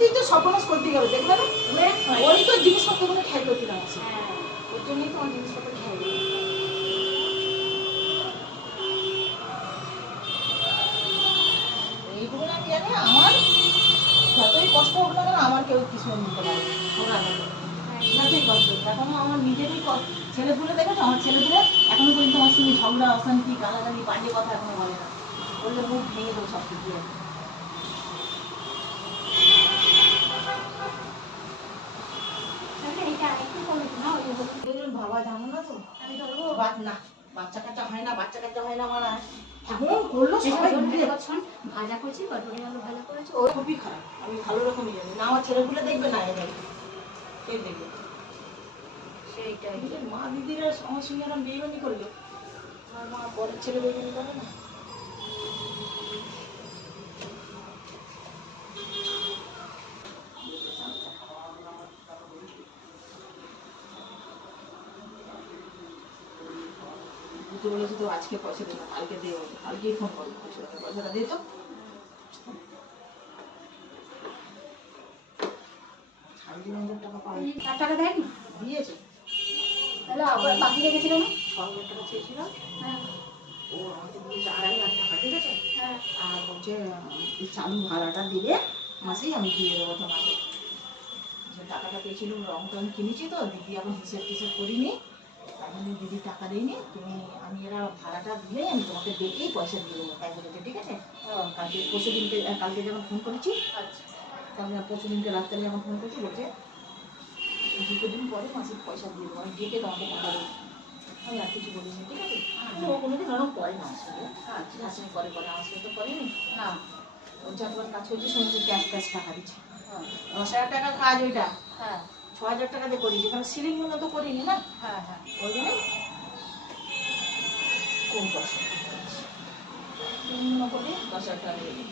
এমনিতেই তো সর্বনাশ করতে গেল, দেখবে না ওই তো জিনিসপত্রগুলো খেয়ে করতে লাগছে, ওর জন্যই তো আমার জিনিসপত্র খেয়ে গেল। এইগুলো আমি জানি আমার যতই কষ্ট হোক না কেন আমার কেউ কিছু নিতে পারে ওরা যতই কষ্ট হোক, এখনো আমার নিজেরই ছেলেপুলে দেখেছো, আমার ছেলেপুলে এখনো পর্যন্ত আমার সঙ্গে ঝগড়া অশান্তি গালাগালি বাজে কথা এখনো বলে না, বললে মুখ ভেঙে দেবো সব কিছু। বাবা জানো না তো না বাচ্চা কাচ্চা হয় না, বাচ্চা কাচ্চা হয় না আমার এমন করলো সবাই ভাজা করছি কটরি আলু ভাজা করেছি। ও খুবই খারাপ, আমি ভালো রকমই জানি না, আমার ছেলেগুলো দেখবে না এ বাড়িতে কে দেখবে, সেইটাই মা দিদিরা আমার সঙ্গে এরকম বেইমানি করলো, আমার মা পরের ছেলে বেইমানি করে না। বুঝতে বলেছি তো আজকে পয়সা দেবো, কালকে দেবো, কালকেই ফোন করবো, পয়সাটা দিয়ে তো টাকা পাই, টাকা দেয়নি দিয়েছে তাহলে আবার বাকি রেখেছে কেন? 6,000 টাকা চেয়েছিল, হ্যাঁ ও আমাকে দিয়েছে 2,500 টাকা, ঠিক আছে, হ্যাঁ আর বলছে এই চালু ভাড়াটা দিলে মাসেই আমি দিয়ে দেবো তোমাকে, যে টাকাটা পেয়েছিল রং টং কিনেছি তো, দিদি এখন হিসেব টিসেব করিনি, তার জন্য দিদি টাকা দিইনি, তুমি আমি এরা ভাড়াটা দিলে আমি তোমাকে ডেকেই পয়সা দিয়ে দেবো, তাই বলেছে, ঠিক আছে। কালকে পরশু দিনকে কালকে যখন ফোন করেছি, আচ্ছা তাহলে পরশু দিনকে রাত্রে যখন ফোন করেছি বলছে 2 দিন পরে মাসিক পয়সা দিয়ে দেবো, আমি ডেকে তোমাকে টাকা দেবো, আমি আর কিছু বলিনি, ঠিক আছে। ও কোনোদিন ওরকম করে না আসলে, আসলে করে আমার সাথে তো করেনি না ওর যতবার কাজ করছি সমস্ত ক্যাশ ক্যাশ টাকা দিচ্ছে, হ্যাঁ 10,000 টাকার কাজ ওইটা হ্যাঁ 6,000 টাকা দিয়ে করি, যেখানে সিলিং মতো তো করিনি না, হ্যাঁ হ্যাঁ ওই জন্যই কম পয়সা সিলিং মতো করে 10,000 টাকা দিয়ে দিই।